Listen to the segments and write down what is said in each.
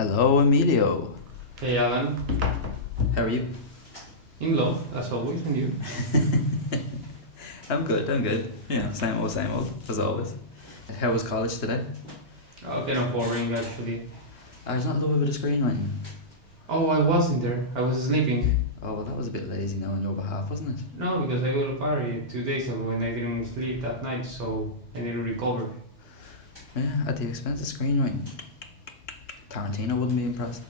Hello, Emilio. Hey Alan, How are you? in love as always, and you? I'm good. Same old, as always. How was college today? A bit of boring actually. I was not the way with the screen on. Oh, I wasn't there. I was sleeping. Oh, well, that was a bit lazy now on your behalf, wasn't it? No, because I got a party 2 days ago and I didn't sleep that night, so I need to recover. Yeah, at the expense of screen writing. Tarantino wouldn't be impressed.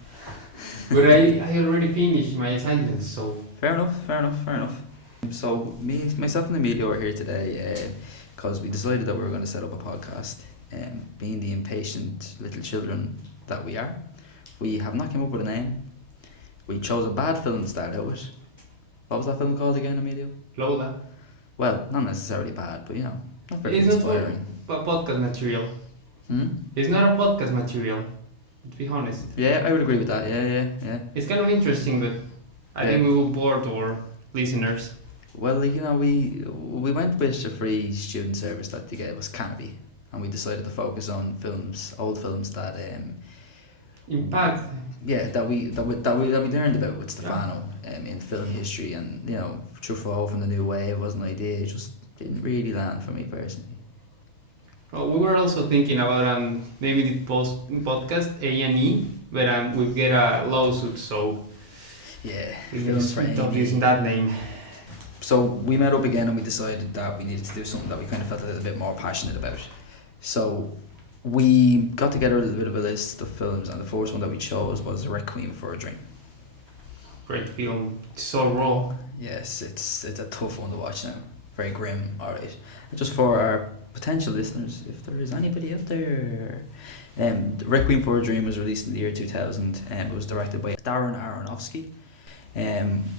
But I already finished my assignments, so Fair enough. So, myself and Emilio are here today because we decided that we were going to set up a podcast. Being the impatient little children that we are, we have not come up with a name. We chose a bad film to start out with. What was that film called again, Emilio? Lola. Well, not necessarily bad, but not very It's not inspiring. podcast material. Hmm? It's not a podcast material, to be honest. Yeah, I would agree with that. Yeah. It's kind of interesting, but I think we will bore our listeners. Well, we went with a free student service that they gave us, Canopy, and we decided to focus on old films that Impact. that we learned about with Stefano in film history, and True Fall from the New Wave was an idea. It just didn't really land for me personally. Well, we were also thinking about maybe the podcast A&E, but we get a lawsuit, so Yeah, we films for stop A&E. using that name. So we met up again and we decided that we needed to do something that we kind of felt a little bit more passionate about. So we got together a little bit of a list of films, and the first one that we chose was Requiem for a Dream. Great film, so raw. Yes, it's a tough one to watch now. Very grim, alright. Just for our potential listeners, if there is anybody out there. Requiem for a Dream was released in the year 2000 and it was directed by Darren Aronofsky.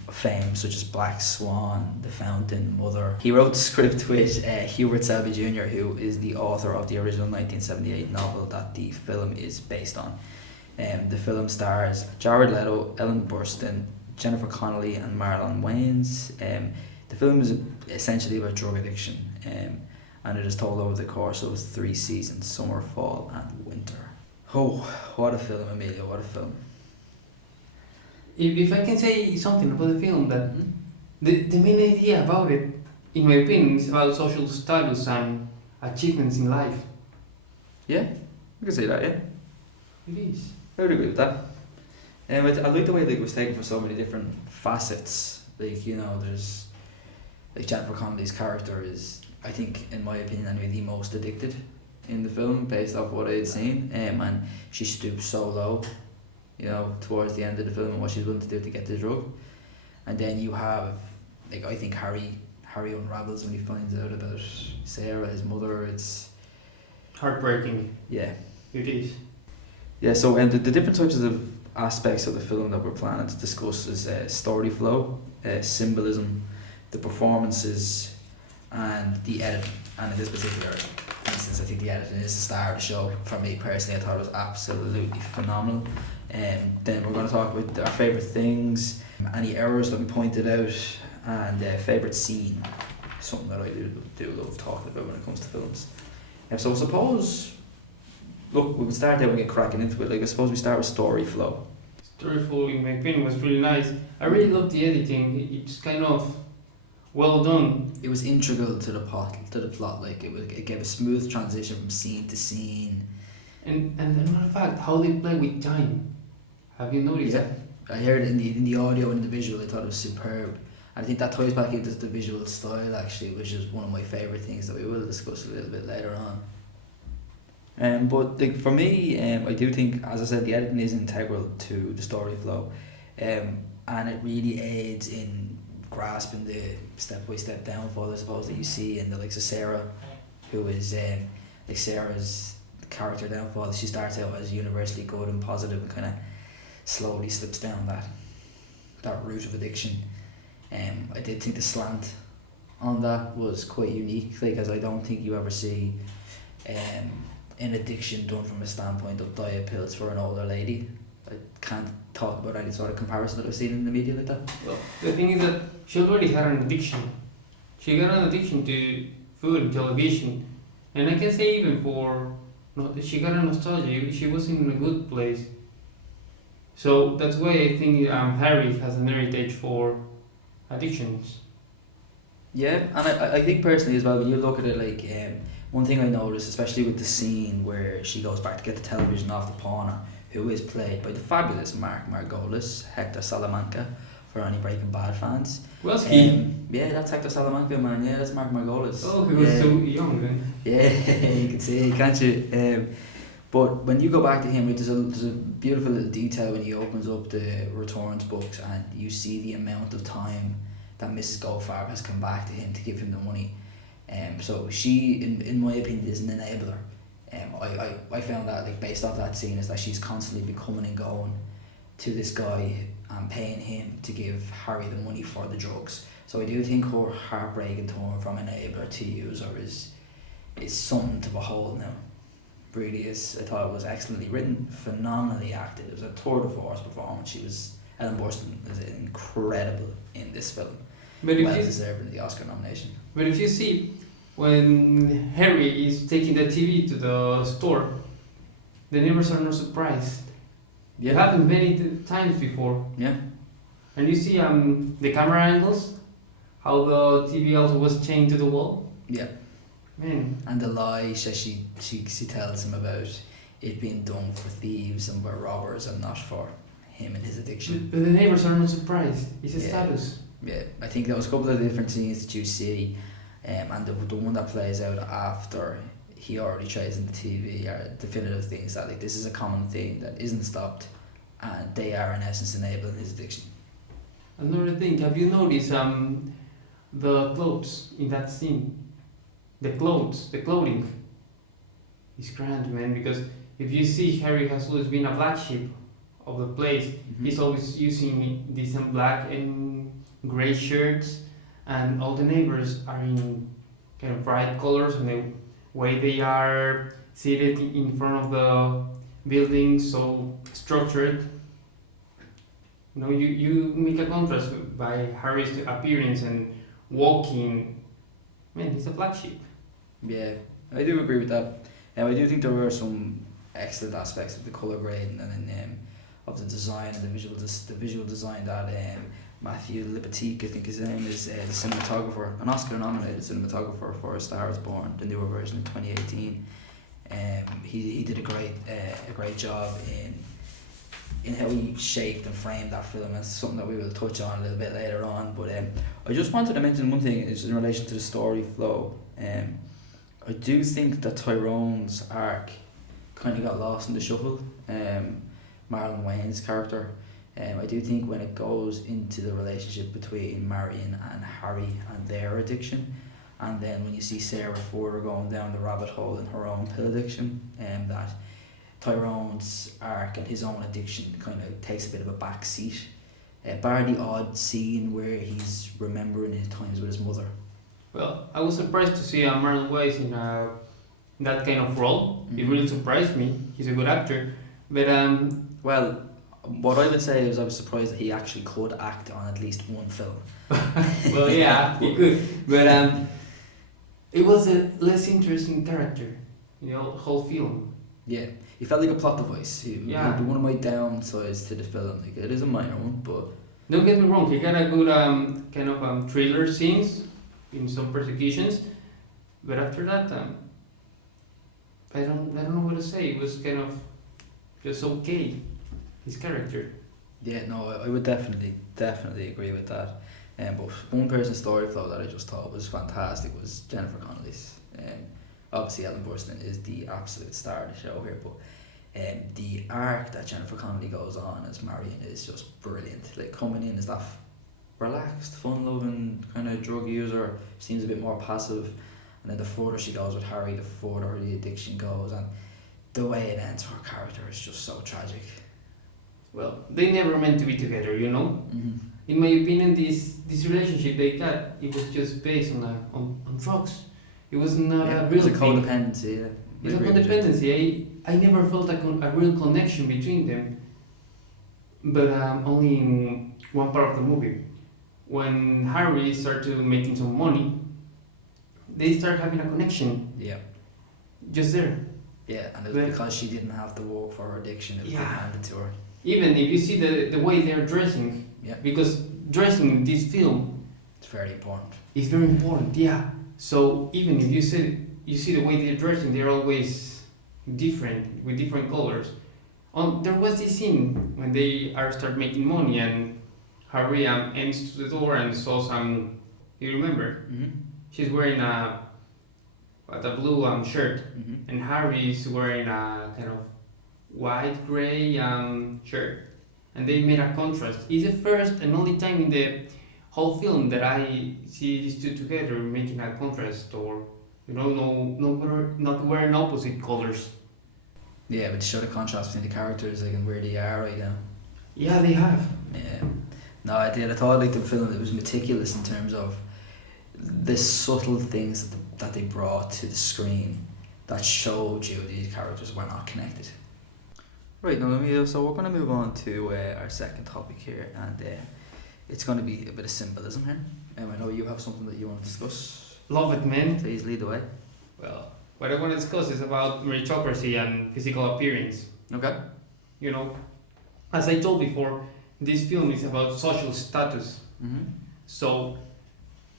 Fame such as Black Swan, The Fountain, Mother. He wrote the script with Hubert Selby Jr., who is the author of the original 1978 novel that the film is based on. The film stars Jared Leto, Ellen Burstyn, Jennifer Connelly and Marlon Wayans. The film is essentially about drug addiction, and it is told over the course of 3 seasons: summer, fall and winter. Oh, what a film, Emilio, what a film. If I can say something about the film, that the main idea about it, in my opinion, is about social status and achievements in life. Yeah, I can say that, yeah. It is. I would agree with that. I like the way that it was taken from so many different facets. There's Jennifer Connelly's character is, I think, in my opinion anyway, the most addicted in the film based off what I had seen. And she stoops so low, towards the end of the film, and what she's willing to do to get the drug. And then you have, I think Harry unravels when he finds out about Sarah, his mother. It's Heartbreaking. yeah. It is. Yeah, so the different types of aspects of the film that we're planning to discuss is story flow, symbolism, the performances, and the editing. And in this particular instance, I think the editing is the star of the show. For me personally, I thought it was absolutely phenomenal. Then we're going to talk about our favourite things, any errors that we pointed out, and favourite scene, something that I do love talking about when it comes to films. So I suppose, look, we can start there and get cracking into it. I suppose we start with story flow. Story flow, in my opinion, was really nice. I really loved the editing. It's kind of well done. It was integral to the plot. It gave a smooth transition from scene to scene. And another fact, how they play with time. Have you noticed that? I heard it in the audio and in the visual. I thought it was superb. And I think that ties back into the visual style actually, which is one of my favourite things that we will discuss a little bit later on. But for me, I do think, as I said, the editing is integral to the story flow, and it really aids in grasping the step-by-step downfall, I suppose, that you see in the likes of Sarah, who is Sarah's character downfall. She starts out as universally good and positive and kind of slowly slips down that route of addiction. I did think the slant on that was quite unique, as I don't think you ever see an addiction done from a standpoint of diet pills for an older lady. I can't talk about any sort of comparison that I've seen in the media like that. Well, the thing is that she already had an addiction. She got an addiction to food and television. And I can say even she got a nostalgia. She was in a good place. So that's why I think Harry has an heritage for addictions. Yeah, and I think personally as well, when you look at it, like, one thing I noticed, especially with the scene where she goes back to get the television off the pawners, who is played by the fabulous Mark Margolis, Hector Salamanca, for any Breaking Bad fans. Who else he? Yeah, that's Hector Salamanca, man. Yeah, that's Mark Margolis. Oh, he was Yeah. so young then. Yeah, you can see, can't you? But when you go back to him, there's a beautiful little detail when he opens up the returns books and you see the amount of time that Mrs. Goldfarb has come back to him to give him the money. So she, in my opinion, is an enabler. I found that, like, based off that scene, is that she's constantly be coming and going to this guy and paying him to give Harry the money for the drugs. So I do think her heartbreaking turn from enabler to user is something to behold now. Really is. I thought it was excellently written, phenomenally acted. It was a tour de force performance. Ellen Burstyn is incredible in this film. But if Well you deserved the Oscar nomination. But if you see, when Harry is taking the TV to the store, the neighbors are not surprised. It happened many times before. Yeah. And you see the camera angles, how the TV also was chained to the wall. Yeah. Man. And the lie she tells him about it being done for thieves and for robbers and not for him and his addiction. But the neighbors are not surprised. It's a Yeah. status. Yeah, I think there was a couple of different scenes that you see, and the one that plays out after he already tries in the TV are definitive things that, like, this is a common thing that isn't stopped, and they are in essence enabling his addiction. Another thing, have you noticed the clothes in that scene? The clothing is grand, man, because if you see, Harry has always been a black sheep of the place. Mm-hmm. He's always using decent black and grey shirts, and all the neighbors are in kind of bright colors, and the way they are seated in front of the building, so structured. You know, you make a contrast by Harry's appearance and walking. Man, he's a black sheep. Yeah, I do agree with that. I do think there were some excellent aspects of the colour grading and then of the design and the visual design that Matthew Libatique, I think his name is, the cinematographer, an Oscar nominated cinematographer for A Star Is Born, the newer version in 2018. He did a great job in how he shaped and framed that film. It's something that we will touch on a little bit later on. But I just wanted to mention one thing is in relation to the story flow. I do think that Tyrone's arc kind of got lost in the shuffle. Marlon Wayne's character. I do think when it goes into the relationship between Marion and Harry and their addiction, and then when you see Sarah Porter going down the rabbit hole in her own pill addiction, that Tyrone's arc and his own addiction kind of takes a bit of a back seat. Bar the odd scene where he's remembering his times with his mother. Well, I was surprised to see Marlon Wayans in that kind of role. It really surprised me. He's a good actor. But well, what I would say is I was surprised that he actually could act on at least one film. well, yeah, he could. But it was a less interesting character, you know, whole film. Yeah, he felt like a plot device. Yeah. One of my downsides to the film. Like, it is a minor one, but Don't get me wrong, he got a good kind of thriller scenes in some persecutions, but after that, I don't know what to say. It was kind of just okay, his character. yeah, no, I would definitely agree with that. But one person's story flow that I just thought was fantastic was Jennifer Connelly's. Obviously Ellen Burstyn is the absolute star of the show here, but the arc that Jennifer Connelly goes on as Marion is just brilliant. Like, coming in as that relaxed, fun-loving kind of drug user, seems a bit more passive, and then the further she goes with Harry, the further the addiction goes, and the way it ends for her character is just so tragic. Well, they never meant to be together, you know. Mm-hmm. In my opinion, this relationship they got, it was just based on drugs. It was not a It real was a thing. codependency. Yeah. It's a codependency. I never felt a real connection between them. But only in one part of the movie, when Harry started making some money, they start having a connection. Yeah. Just there. Yeah, and it was because she didn't have to work for her addiction. It was Yeah. handed to her. Even if you see the way they're dressing, Yeah. because dressing in this film It's very important. is very important. Yeah. So even if you see the way they're dressing, they're always different with different colors. There was this scene when they are start making money and Harry ends to the door and saw some. You remember? Mm-hmm. She's wearing a blue shirt, Mm-hmm. and Harry is wearing a kind of white gray shirt, and they made a contrast. It's the first and only time in the whole film that I see these two together making a contrast, or not wearing opposite colors. Yeah, but to show the contrast between the characters, like, and where they are right now. Yeah, they have. Yeah. No, I did. I thought like the film, it was meticulous in terms of the subtle things that they brought to the screen that showed you these characters were not connected. Right, now Emilio, so we're going to move on to our second topic here, and it's going to be a bit of symbolism here. I know you have something that you want to discuss. Love it, man. Please lead the way. Well, what I want to discuss is about meritocracy and physical appearance. Okay. You know, as I told before, this film is about social status. Mm-hmm. So,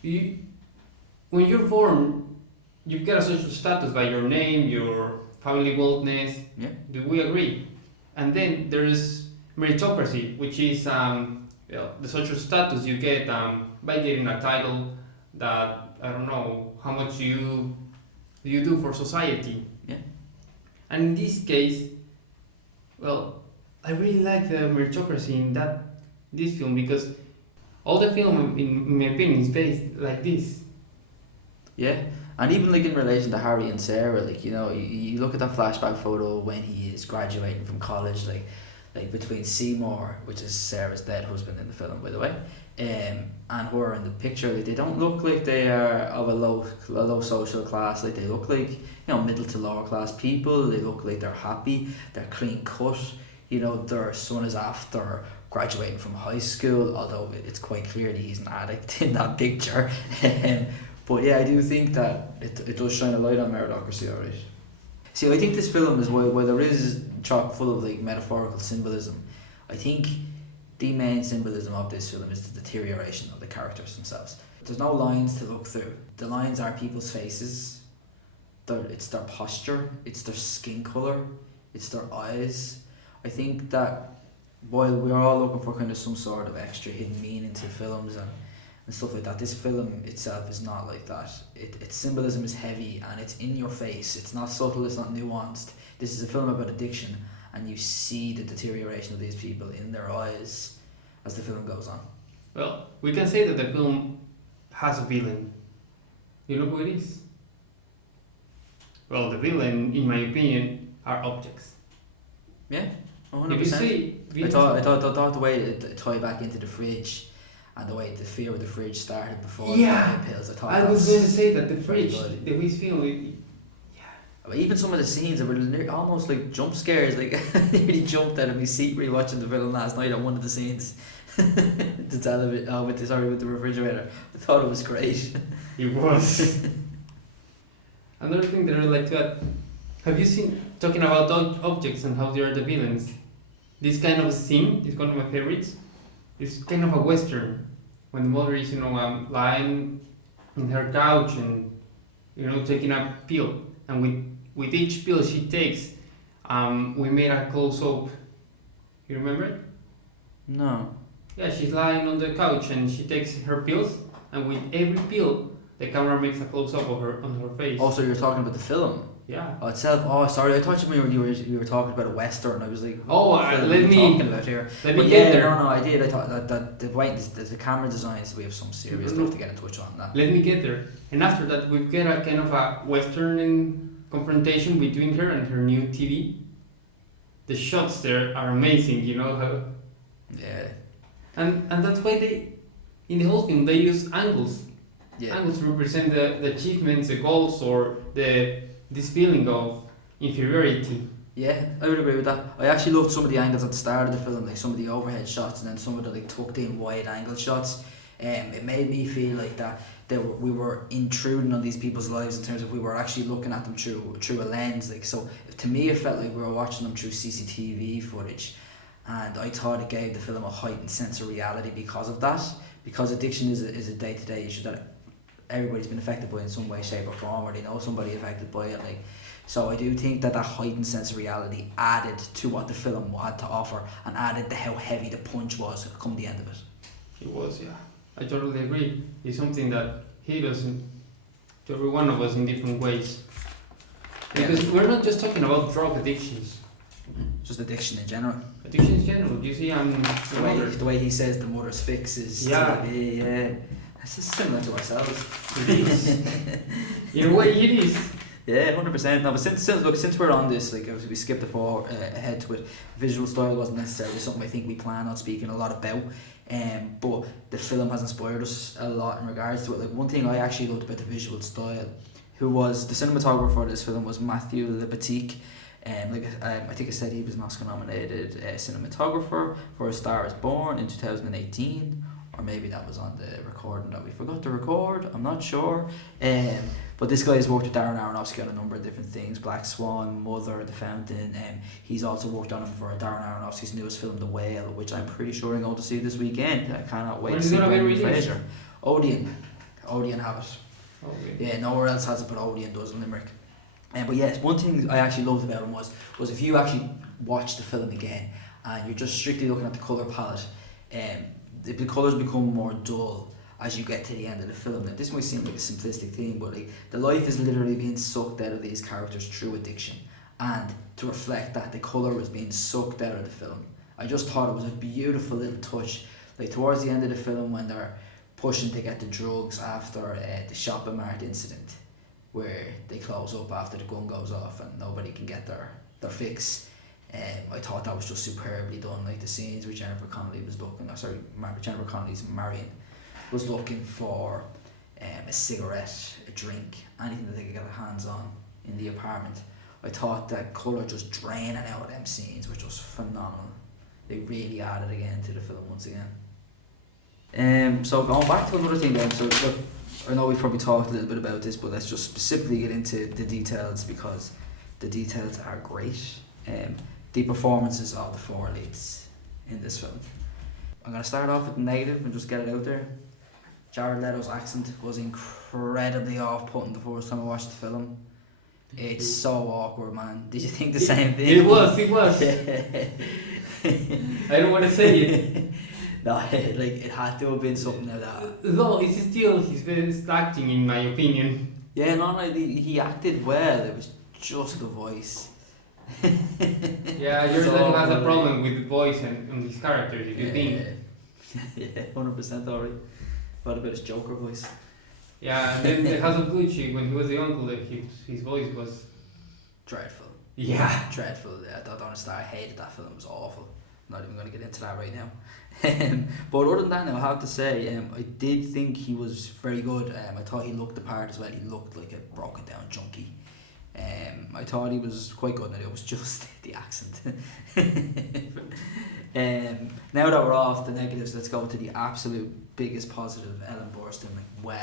when you're born, you've got a social status by your name, your family wealthness. Yeah. Do we agree? And then there's meritocracy, which is the social status you get by getting a title that, I don't know how much you do for society. Yeah. And in this case, well, I really like the meritocracy in this film, because all the film, in my opinion, is based like this. Yeah, and even like in relation to Harry and Sarah, like, you know, you look at that flashback photo when he is graduating from college, like between Seymour, which is Sarah's dead husband in the film, by the way, and her in the picture, like, they don't look like they are of a low social class. Like, they look like, you know, middle to lower class people. They look like they're happy, they're clean cut. You know, their son is after graduating from high school, although it's quite clear that he's an addict in that picture. But yeah, I do think that it does shine a light on meritocracy, alright. See, I think this film is, while there is chock full of like metaphorical symbolism, I think the main symbolism of this film is the deterioration of the characters themselves. There's no lines to look through. The lines are people's faces, it's their posture, it's their skin colour, it's their eyes. I think that while we're all looking for kind of some sort of extra hidden meaning to films and stuff like that, this film itself is not like that. Its symbolism is heavy and it's in your face. It's not subtle, it's not nuanced. This is a film about addiction, and you see the deterioration of these people in their eyes as the film goes on. Well, we can say that the film has a villain. You know who it is? Well, the villain, in my opinion, are objects. Yeah, 100%. If you see, I thought the way it tied back into the fridge, and the way the fear of the fridge started before the pills. I was going to say that the fridge, good. the way it's feeling, even some of the scenes that were almost like jump scares. Like, I nearly jumped out of my seat rewatching the film last night at one of the scenes. The television, with the refrigerator. I thought it was great. It was. Another thing that I like to add, have you seen, talking about objects and how they are the villains, this kind of scene is one of my favorites. It's kind of a western, when the mother is, lying in her couch and, taking a pill, and with each pill she takes, we made a close-up. You remember it? No. Yeah, she's lying on the couch and she takes her pills, and with every pill, the camera makes a close-up of her on her face. Oh, so you're talking about the film? Yeah. Oh, itself. Oh, sorry. I thought you were talking about a western. I was like, let me talking about here. Let But me get yeah, there. no, I did. I thought that the camera designs, we have some serious stuff to get in touch on that. Let me get there. And after that, we get a kind of a western confrontation between her and her new TV. The shots there are amazing, how. Yeah. And that's why in the whole film, they use angles. Yeah. Angles represent the achievements, the goals, or this feeling of inferiority. Yeah, I would agree with that. I actually loved some of the angles at the start of the film, like some of the overhead shots and then some of the tucked in wide angle shots. It made me feel like that we were intruding on these people's lives in terms of we were actually looking at them through a lens. Like, so to me, it felt like we were watching them through CCTV footage, and I thought it gave the film a heightened sense of reality because of that. Because addiction is a day-to-day issue that everybody's been affected by in some way, shape or form, or they know somebody affected by it. Like, so I do think that heightened sense of reality added to what the film had to offer, and added to how heavy the punch was come the end of it. It was, yeah. I totally agree. It's something that hit us to every one of us in different ways. Because we're not just talking about drug addictions. Just addiction in general. Addiction in general. You see, the way he says the mother's fix is TV, yeah. It's just similar to ourselves. It is. In a way, it is. Yeah, 100%. No, but since we're on this, like we skipped ahead to it. Visual style wasn't necessarily something I think we plan on speaking a lot about. But the film has inspired us a lot in regards to it. Like, one thing I actually loved about the visual style, who was the cinematographer for this film, was Matthew Libatique. I think I said he was an Oscar nominated cinematographer for A Star Is Born in 2018, or maybe that was on the recording that we forgot to record, I'm not sure. But this guy has worked with Darren Aronofsky on a number of different things: Black Swan, Mother, The Fountain. He's also worked on him for Darren Aronofsky's newest film, The Whale, which I'm pretty sure I'm going to see this weekend. I cannot wait to see Brendan Fraser. Odeon have it. Okay. Yeah, nowhere else has it, but Odeon does in Limerick. But yes, one thing I actually loved about him was if you actually watch the film again and you're just strictly looking at the colour palette, the colours become more dull as you get to the end of the film. Now, this might seem like a simplistic thing, but like, the life is literally being sucked out of these characters through addiction, and to reflect that, the colour was being sucked out of the film. I just thought it was a beautiful little touch. Like, towards the end of the film, when they're pushing to get the drugs after the shopping mart incident, where they close up after the gun goes off and nobody can get their fix. I thought that was just superbly done. Like, the scenes where Jennifer Connelly's Marion was looking for a cigarette, a drink, anything that they could get their hands on in the apartment. I thought that colour just draining out of them scenes was just phenomenal. They really added again to the film once again. So going back to another thing then, so look, I know we've probably talked a little bit about this, but let's just specifically get into the details, because the details are great. The performances of the four leads in this film. I'm going to start off with the negative and just get it out there. Jared Leto's accent was incredibly off-putting the first time I watched the film. It's so awkward, man. Did you think the same thing? It was. I don't want to say it. No, it had to have been something like that. Though it's still his best acting, in my opinion. Yeah, he acted well. It was just the voice. Yeah, Jared Leto has a problem with the voice and his characters, if you think. Yeah, 100% alright. What about his Joker voice? Yeah, and then the House of Gucci, when he was the uncle, his voice was dreadful. Yeah. Dreadful. I thought honestly, I hated that film. It was awful. I'm not even going to get into that right now. But other than that, now, I have to say, I did think he was very good. I thought he looked the part as well. He looked like a broken down junkie. I thought he was quite good. Now, it was just the accent. Now that we're off the negatives, let's go to the absolute biggest positive. Ellen Burstyn, wow.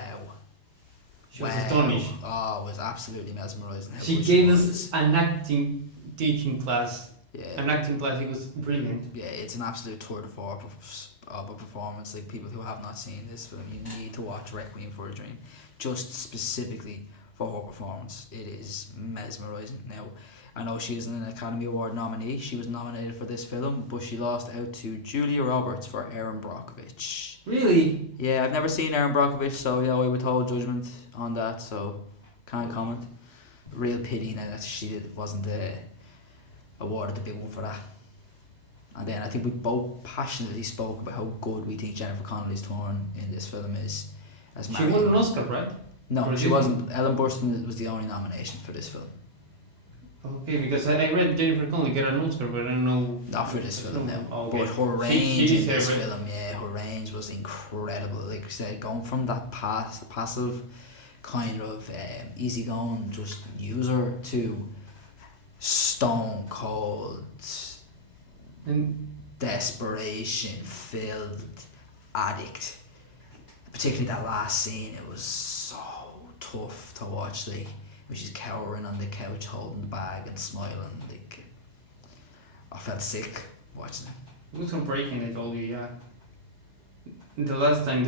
She was astonished. Oh, it was absolutely mesmerising. She gave us an acting teaching class. Yeah. An acting class. It was brilliant. Yeah, it's an absolute tour de force of a performance. Like, people who have not seen this film, you need to watch Requiem for a Dream, just specifically for her performance. It is mesmerising. Now, I know she isn't an Academy Award nominee. She was nominated for this film, but she lost out to Julia Roberts for Erin Brockovich. Really? Yeah, I've never seen Erin Brockovich, so I withhold judgment on that, so can't comment. Real pity now that she wasn't awarded the big one for that. And then I think we both passionately spoke about how good we think Jennifer Connelly's turn in this film is as Marion. She won an Oscar, right? No, she wasn't. Ellen Burstyn was the only nomination for this film. Okay, because I read Jennifer Connelly get an Oscar, but I don't know. Not for this film, no. Okay. But her range in this favorite. film, her range was incredible. Like I said, going from that passive kind of easygoing just user to stone cold, and desperation filled addict. Particularly that last scene, it was so tough to watch. Like, when she's cowering on the couch holding the bag and smiling, like, I felt sick watching it. It was heartbreaking, I told you, yeah. The last time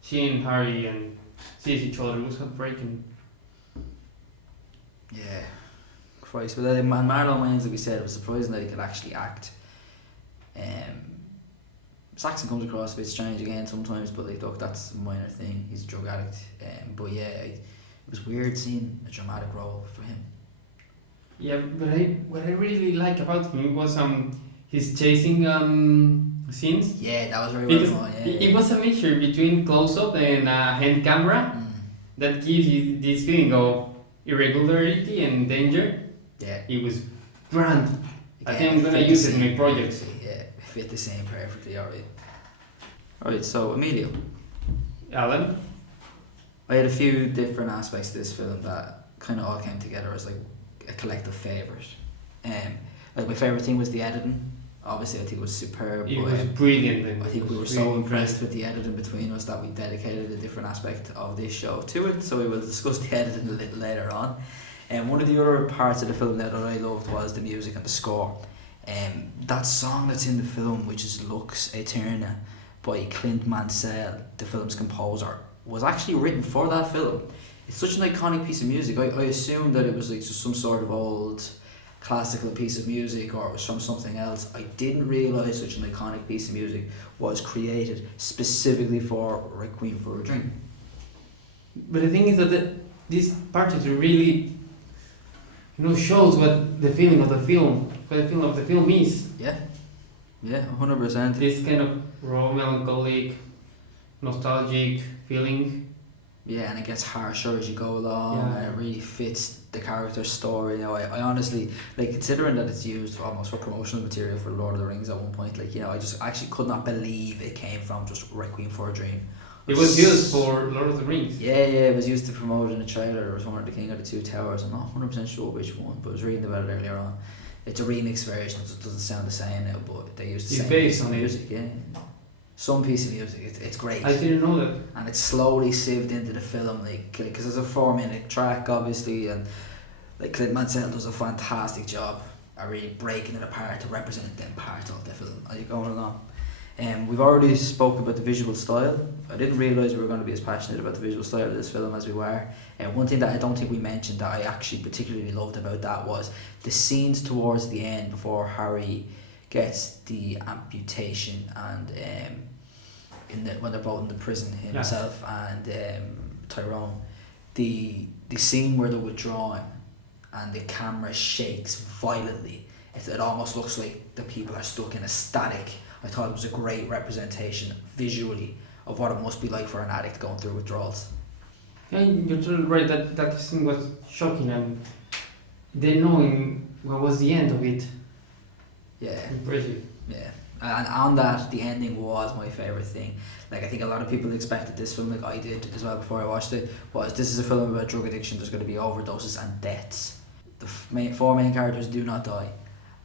she and Harry and sees each other, it was heartbreaking. Yeah, Christ. But then Marlon Wayans, like we said, it was surprising that he could actually act. Saxon comes across a bit strange again sometimes, but like, look, that's a minor thing. He's a drug addict. But yeah, it was weird seeing a dramatic role for him. Yeah, but what I really like about him was his chasing scenes. Yeah, that was very Because well done. it was a mixture between close up and hand camera that gives you this feeling of irregularity and danger. Yeah. It was grand. I Again, think I'm gonna fit the use it in scene my projects. perfectly, yeah, it fit the scene perfectly. Alright, so Emilio. Alan? I had a few different aspects to this film that kind of all came together as like a collective favourite. Like my favourite thing was the editing. Obviously, I think it was superb. It but, was brilliant. And I think we were so impressed with the editing between us that we dedicated a different aspect of this show to it. So we will discuss the editing a little later on. And one of the other parts of the film that I loved was the music and the score. That song that's in the film, which is Lux Aeterna by Clint Mansell, the film's composer, was actually written for that film. It's such an iconic piece of music. I assumed that it was like just some sort of old classical piece of music or it was from something else. I didn't realise such an iconic piece of music was created specifically for Requiem for a Dream. But the thing is that this partiture really, shows what the feeling of the film, is. Yeah, 100%. This kind of raw, melancholic, nostalgic feeling. Yeah, and it gets harsher as you go along, and it really fits the character's story. I honestly, like, considering that it's used almost for promotional material for Lord of the Rings at one point, like, I just actually could not believe it came from just Requiem for a Dream. It was used for Lord of the Rings. Yeah, it was used to promote in a trailer. There was one of the King of the Two Towers. I'm not 100% sure which one, but I was reading about it earlier on. It's a remix version, so it doesn't sound the same now, but they used the same piece of music. Yeah, some piece of music. It's great. I didn't know that. And it's slowly sieved into the film, like, because it's a 4-minute track, obviously, and like Clint Mansell does a fantastic job at really breaking it apart to represent them parts of the film as you're going along. We've already spoke about the visual style. I didn't realise we were going to be as passionate about the visual style of this film as we were. One thing that I don't think we mentioned that I actually particularly loved about that was the scenes towards the end before Harry gets the amputation and when they're both in the prison, himself and Tyrone, the scene where they're withdrawing and the camera shakes violently. It almost looks like the people are stuck in a static. I thought it was a great representation visually of what it must be like for an addict going through withdrawals. Yeah, you're totally right. That scene was shocking, and then knowing what was the end of it. Yeah. Impressive. Yeah. And on that, the ending was my favourite thing. Like, I think a lot of people expected this film, like I did as well before I watched it, was this is a film about drug addiction. There's going to be overdoses and deaths. The four main characters do not die,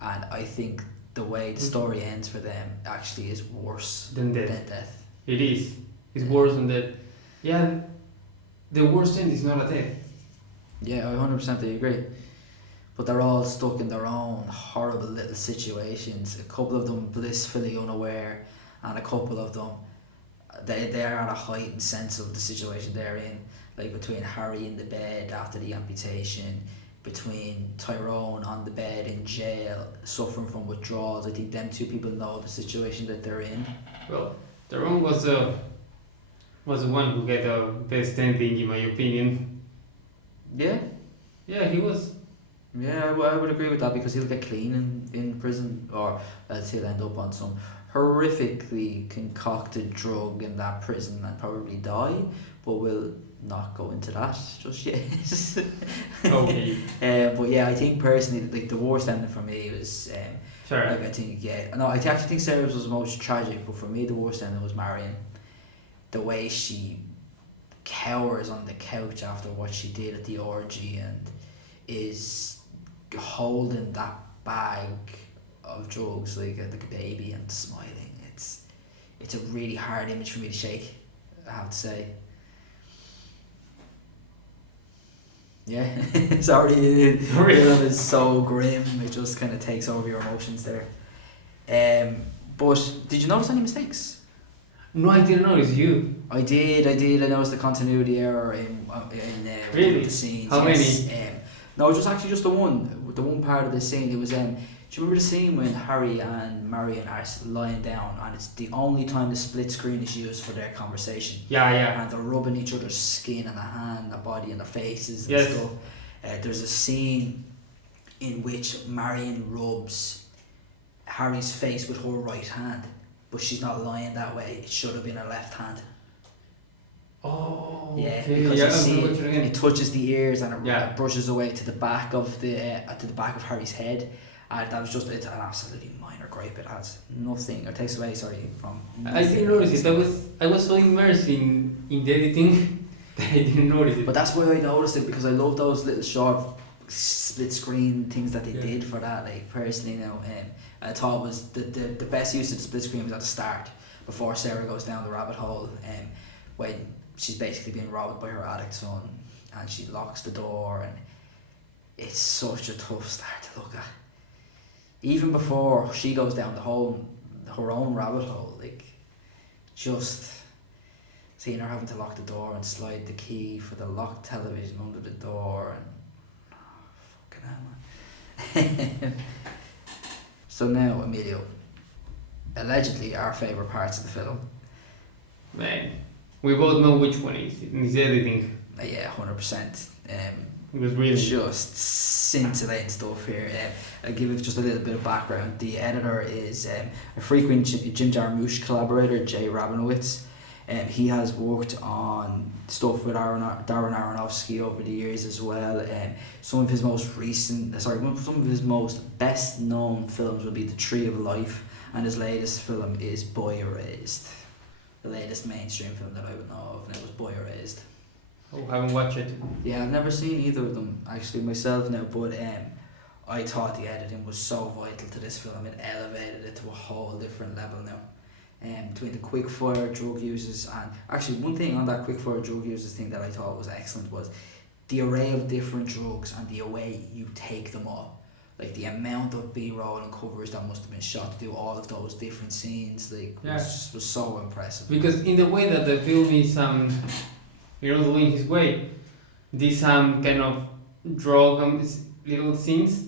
and I think the way the story ends for them actually is worse than death. It is. It's worse than that. Yeah, the worst end is not a death. Yeah, I 100% agree. But they're all stuck in their own horrible little situations. A couple of them blissfully unaware, and a couple of them they are at a heightened sense of the situation they're in. Like between Harry in the bed after the amputation, between Tyrone on the bed in jail suffering from withdrawals. I think them two people know the situation that they're in. Well, Tyrone was the one who got the best ending in my opinion. Yeah? Yeah, he was. Yeah, I would agree with that because he'll get clean in prison, or else he'll end up on some horrifically concocted drug in that prison and probably die, but we'll not go into that just yet. Okay. But yeah, I think personally, like, the worst ending for me was Sure. like, I think, I actually think Sarah's was the most tragic, but for me the worst ending was Marion. The way she cowers on the couch after what she did at the orgy and is holding that bag of drugs like a baby and smiling. It's a really hard image for me to shake, I have to say. Yeah, sorry, it is so grim. It just kind of takes over your emotions there. But did you notice any mistakes? No, I didn't notice you. I did. I noticed the continuity error in Really? the scenes. How yes. many? No, just actually just the one part of the scene. It was do you remember the scene when Harry and Marion are lying down, and it's the only time the split screen is used for their conversation, Yeah. and they're rubbing each other's skin and their hand, their body, and their faces and Yes. stuff. There's a scene in which Marion rubs Harry's face with her right hand, but she's not lying that way. It should have been her left hand. Oh. Yeah, okay. because Yeah, you see I'll watch it again. it touches the ears and it Yeah. brushes away to the back of Harry's head, and that was just it's an absolutely minor gripe. It has nothing. It takes away from. I didn't notice it. I was so immersed in the editing that I didn't notice it. But that's why I noticed it, because I love those little short split screen things that they Yeah. did for that. Like personally, now, I thought it was the best use of the split screen was at the start before Sarah goes down the rabbit hole, when she's basically being robbed by her addict son, and she locks the door, and it's such a tough start to look at. Even before she goes down her own rabbit hole, like just seeing her having to lock the door and slide the key for the locked television under the door, and fucking hell, man. So now, Emilio, allegedly our favourite parts of the film. Man, we both know which one is. It's editing. Yeah, 100%. It was really Just scintillating stuff here. I'll give it just a little bit of background. The editor is a frequent Jim Jarmusch collaborator, Jay Rabinowitz. He has worked on stuff with Darren Aronofsky over the years as well. Some of his most best known films would be The Tree of Life, and his latest film is Boy Erased. The latest mainstream film that I would know of, and it was Boy Erased. Oh, haven't watched it. Yeah, I've never seen either of them actually myself now, but I thought the editing was so vital to this film. It elevated it to a whole different level now. Between the quick fire drug users, and actually one thing on that quick fire drug users thing that I thought was excellent was the array of different drugs and the way you take them all. Like the amount of B-roll and covers that must have been shot to do all of those different scenes, was so impressive. Because in the way that the film is doing his way, these kind of drug little scenes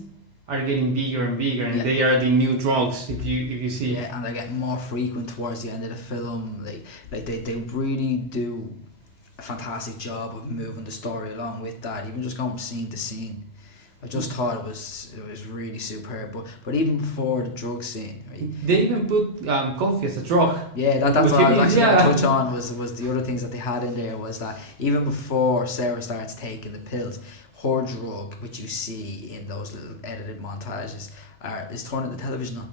are getting bigger and bigger, and they are the new drugs. If you see. Yeah, and they're getting more frequent towards the end of the film. Like they really do a fantastic job of moving the story along with that. Even just going from scene to scene, I just thought it was really superb. But even before the drug scene, right? They even put coffee as a drug. Yeah, that's what I was actually Yeah. going to touch on. Was the other things that they had in there was that even before Sarah starts taking the pills, her drug, which you see in those little edited montages, is turning the television on.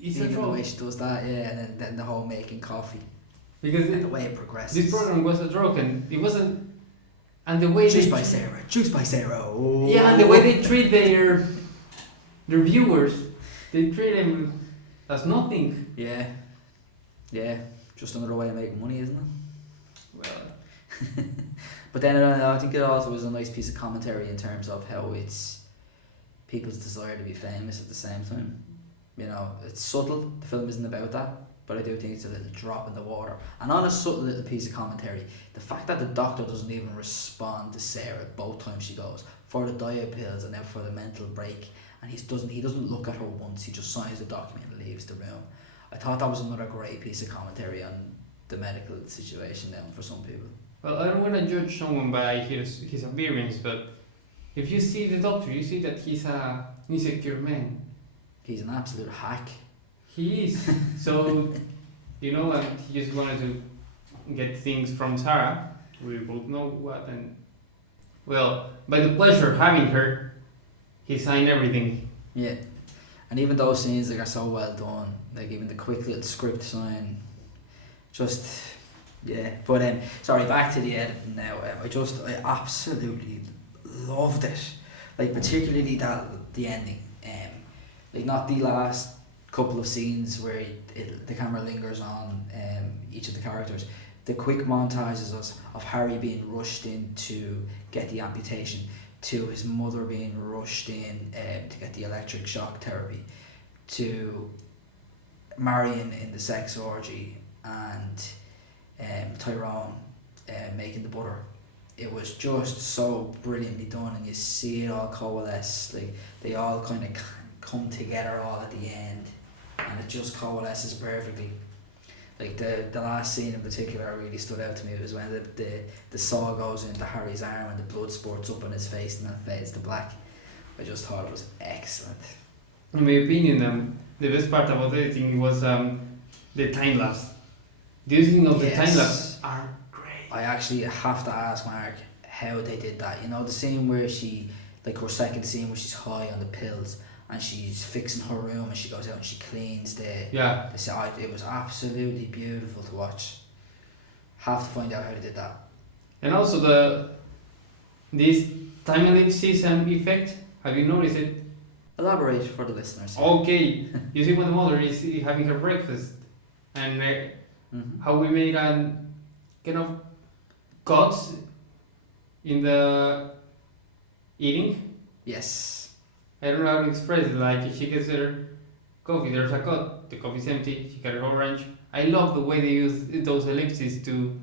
It's Even a the drug. way she does that, yeah, and then the whole making coffee, Because and the way it progresses. this program was a drug, and it wasn't. And the way Juice by Sarah. Oh. Yeah, and the way they treat their viewers, they treat them as nothing. Yeah, just another way of making money, isn't it? Well, But then I think it also was a nice piece of commentary in terms of how it's people's desire to be famous at the same time. You know, it's subtle. The film isn't about that, but I do think it's a little drop in the water. And on a subtle little piece of commentary, the fact that the doctor doesn't even respond to Sarah both times she goes for the diet pills and then for the mental break, and he doesn't look at her once. He just signs the document and leaves the room. I thought that was another great piece of commentary on the medical situation now for some people. well, I don't want to judge someone by his appearance, but if you see the doctor, you see that he's a insecure man. He's an absolute hack. He is. So, and he just wanted to get things from Sarah. We both know what, and well, by the pleasure of having her, he signed everything. Yeah, and even those scenes are so well done. Like even the quick little script sign, just yeah. But sorry, back to the editing now. I absolutely loved it. Like particularly the ending. Like not the last couple of scenes where the camera lingers on each of the characters. The quick montages of Harry being rushed in to get the amputation, to his mother being rushed in to get the electric shock therapy, to Marion in the sex orgy and Tyrone making the butter. It was just so brilliantly done, and you see it all coalesce. Like they all kind of come together all at the end, and it just coalesces perfectly. Like the last scene in particular really stood out to me. It was when the saw goes into Harry's arm and the blood spurts up on his face and then fades to black. I just thought it was excellent. In my opinion, the best part about everything was the time lapse. The using of the time lapse are great. I actually have to ask Mark how they did that. You know, the scene where she, like her second scene where she's high on the pills and she's fixing her room and she goes out and she cleans the side. It was absolutely beautiful to watch. Have to find out how they did that. And also this time ellipsis effect. Have you noticed it? Elaborate for the listeners. Okay, you see when the mother is having her breakfast, and how we made a kind of cuts in the eating. Yes. I don't know how to express it. Like she gets her coffee, there's a cut. The coffee's empty. She got her orange. I love the way they use those ellipses to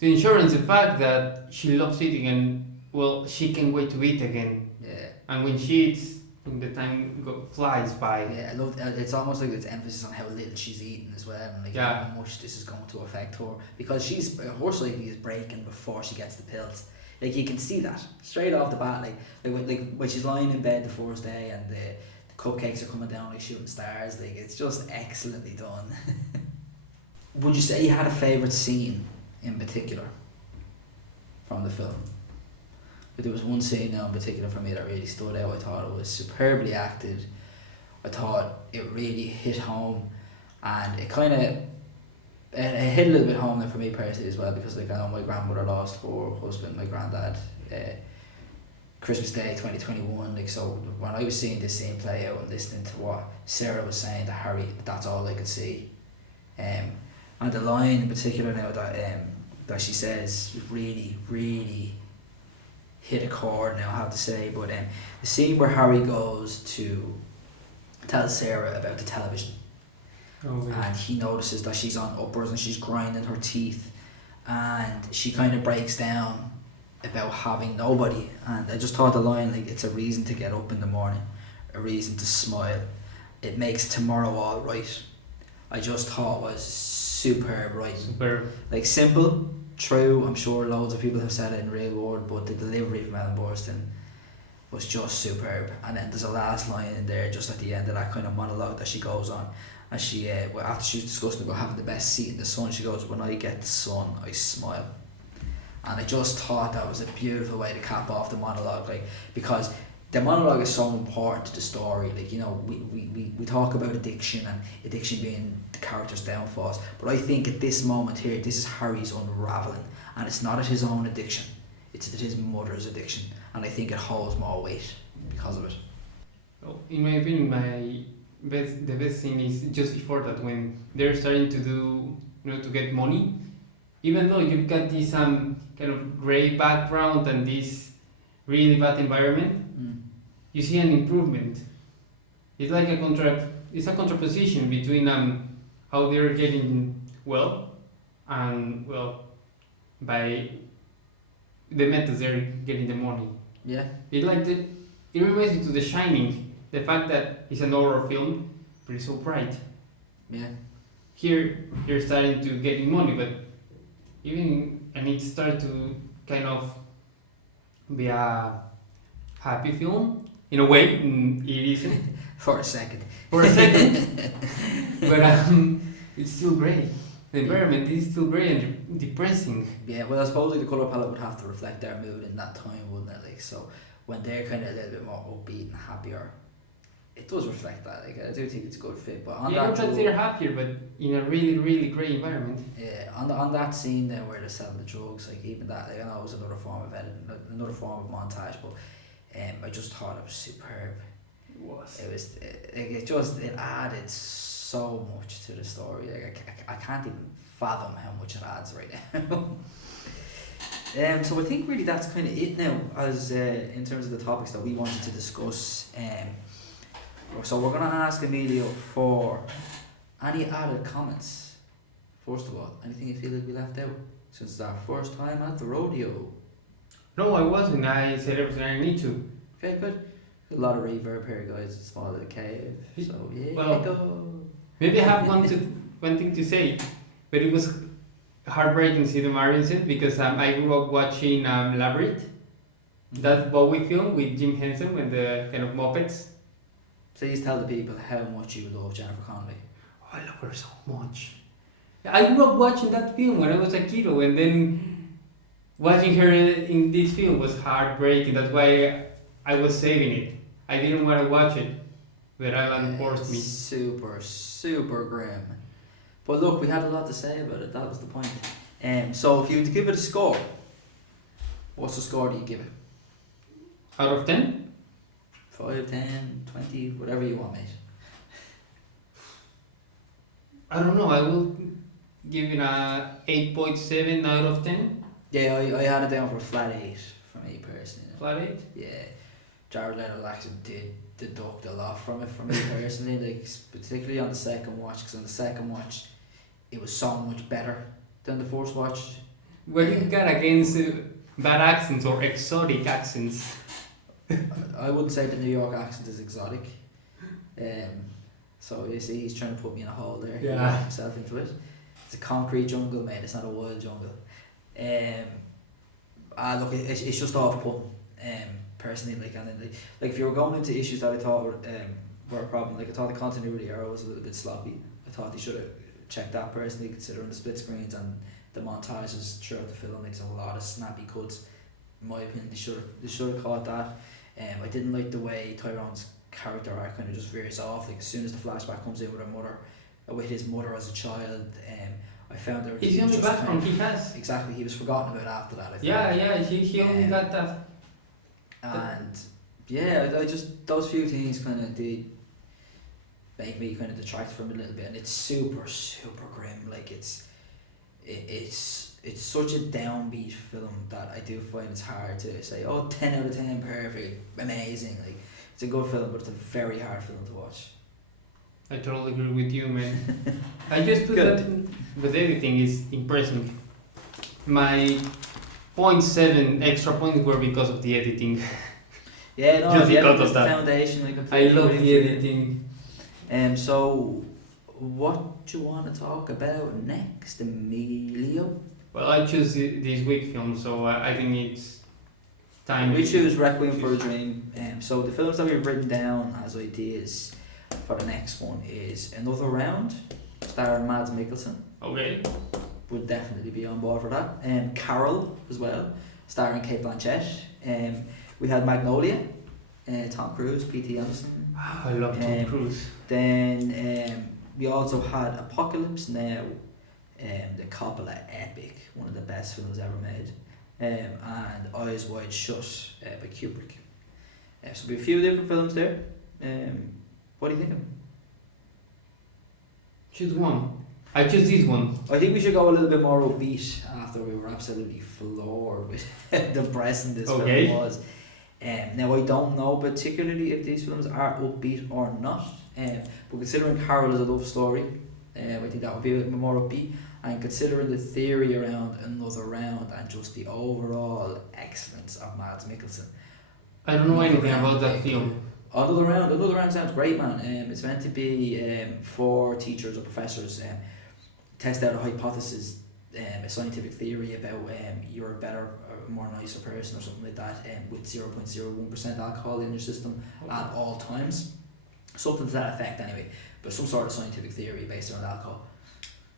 ensure the fact that she loves eating and she can't wait to eat again. Yeah. And when she eats, the time flies by. Yeah, I love. It's almost like it's emphasis on how little she's eating as well, and like how much this is going to affect her, because her psyche is breaking before she gets the pills. Like you can see that straight off the bat. Like when she's lying in bed the first day and the cupcakes are coming down like shooting stars. Like it's just excellently done. Would you say you had a favourite scene in particular from the film? But there was one scene now in particular for me that really stood out. I thought it was superbly acted. I thought it really hit home, and it kind of it hit a little bit home there for me personally as well, because like I know my grandmother lost her husband, my granddad, Christmas Day 2021. Like so, when I was seeing this scene play out and listening to what Sarah was saying to Harry, that's all I could see. And the line in particular now that she says really, really hit a chord now, I have to say. But the scene where Harry goes to tell Sarah about the television, and he notices that she's on uppers and she's grinding her teeth, and she kind of breaks down about having nobody. And I just thought the line, like, it's a reason to get up in the morning, a reason to smile, it makes tomorrow all right. I just thought was superb writing. Superb. Like simple, true, I'm sure loads of people have said it in real world, but the delivery from Ellen Burstyn was just superb. And then there's a last line in there just at the end of that kind of monologue that she goes on, and she after she's discussing about having the best seat in the sun, she goes, when I get the sun I smile. And I just thought that was a beautiful way to cap off the monologue, like, because the monologue is so important to the story. Like, you know, we talk about addiction and addiction being the character's downfalls, but I think at this moment here, this is Harry's unravelling, and it's not at his own addiction, it's at his mother's addiction, and I think it holds more weight because of it. Well, in my opinion, the best thing is just before that, when they're starting to do, to get money, even though you've got this kind of grey background and this really bad environment, you see an improvement. It's like it's a contraposition between how they're getting well and by the methods they're getting the money. Yeah. It reminds me to The Shining, the fact that it's an horror film, but it's so bright. Yeah. Here you're starting to getting money, but it started to kind of be a happy film. In a way, it isn't. For a second. But it's still grey. The environment is still grey and depressing. Yeah, well, I suppose like the colour palette would have to reflect their mood in that time, wouldn't it? Like, so when they're kind of a little bit more upbeat and happier, it does reflect that. Like, I do think it's a good fit. But they're happier, but in a really, really grey environment. Yeah, on that scene there where they're selling the drugs, like even that, like, I know it was another form of editing, another form of montage, but I just thought it was superb. It was. It added so much to the story. Like I can't even fathom how much it adds right now. So I think really that's kind of it now, as in terms of the topics that we wanted to discuss. So we're gonna ask Emilio for any added comments. First of all, anything you feel like we left out since it's our first time at the rodeo. No, I wasn't. I said everything I need to. Okay, good. A lot of reverb here, guys. It's a small little cave. So yeah, Well, go. Maybe I have one thing to say, but it was heartbreaking to see the Marionette because I grew up watching Labyrinth, that Bowie film with Jim Henson and the kind of Muppets. Please tell the people how much you love Jennifer Connelly. Oh, I love her so much. I grew up watching that film when I was a kiddo, and then watching her in this film was heartbreaking. That's why I was saving it. I didn't want to watch it, but Alan forced me. Super, super grim. But look, we had a lot to say about it. That was the point. So if you were to give it a score, what's the score do you give it? Out of 10? 5, 10, 20, whatever you want, mate. I don't know. I will give it a 8.7 out of 10. Yeah, I had it down for a flat 8 for me personally. Flat 8? Yeah, Jared Leto's accent did deduct a lot from it for me personally, like particularly on the second watch, because on the second watch it was so much better than the first watch. What do you got against bad accents or exotic accents? I wouldn't say the New York accent is exotic. So you see, he's trying to put me in a hole there. He got himself into it. It's a concrete jungle, mate. It's not a wild jungle. Look, it's just off putting. Personally, like, and then, like if you were going into issues that I thought were a problem, like I thought the continuity error was a little bit sloppy. I thought they should have checked that personally, considering the split screens and the montages throughout the film. It's a lot of snappy cuts. In my opinion, they should have caught that. I didn't like the way Tyrone's character arc kind of just veers off. Like as soon as the flashback comes in with his mother as a child, I found there. He's the only background he has. Exactly, he was forgotten about after that. I think. Yeah, he only got that. And yeah, I just those few things kind of did make me kind of detract from it a little bit, and it's super super grim. Like it's such a downbeat film that I do find it's hard to say 10 out of 10 perfect, amazing. Like it's a good film, but it's a very hard film to watch. I totally agree with you, man. I just put that in, but everything is impressive. My 0.7 extra points were because of the editing. Yeah, no, just because of the that. Foundation. I love the editing. So what do you want to talk about next, Emilio? Well, I choose this week film, so I think it's time. We choose Requiem for a Dream. So the films that we've written down as ideas for the next one is Another Round, starring Mads Mikkelsen. Okay. Would definitely be on board for that. Carol as well, starring Kate Blanchett. We had Magnolia, Tom Cruise, P.T. Anderson. I love Tom Cruise. Then we also had Apocalypse Now, the Coppola epic, one of the best films ever made, and Eyes Wide Shut by Kubrick. So we have a few different films there. What do you think? Choose one. I choose this one. I think we should go a little bit more upbeat after we were absolutely floored with how depressing this film was. Now I don't know particularly if these films are upbeat or not, but considering Carol is a love story, I think that would be a bit more upbeat, and considering the theory around Another Round and just the overall excellence of Mads Mikkelsen. I don't know anything about that film. Another Round sounds great, man. It's meant to be for teachers or professors test out a hypothesis, a scientific theory about you're a better, more nicer person or something like that, with 0.01% alcohol in your system at all times. Something to that effect anyway, but some sort of scientific theory based around alcohol.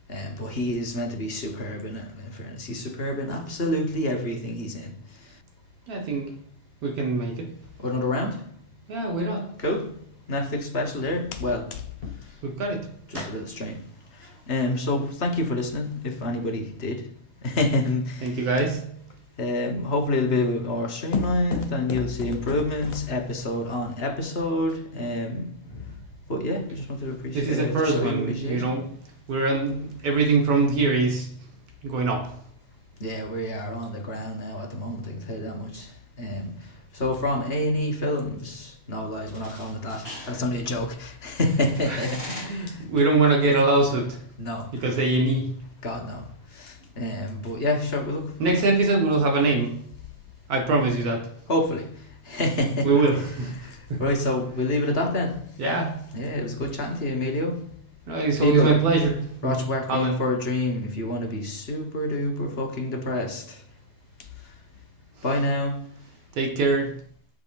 But he is meant to be superb in it, in fairness. He's superb in absolutely everything he's in. Yeah, I think we can make it. Another Round? Yeah, why not? Cool. Netflix special there. Well, we've got it. Just a little strange. So thank you for listening, if anybody did. Thank you guys. Hopefully it'll be a bit more streamlined and you'll see improvements episode on episode. But yeah, we just wanted to appreciate this is the first one, you know, we're on, everything from here is going up. Yeah, we are on the ground now at the moment, I can tell you that much. So from A&E Films. No lies, we're not calling it that. That's only a joke. We don't want to get a lawsuit No, because A&E. God no. But yeah, sure, we'll look. Next episode we will have a name. I promise you that. Hopefully. We will. Right, so we'll leave it at that then. Yeah. Yeah, it was good chatting to you, Emilio. No, it's always my pleasure. Watch Requiem for a Dream if you want to be super duper fucking depressed. Bye now. Take care.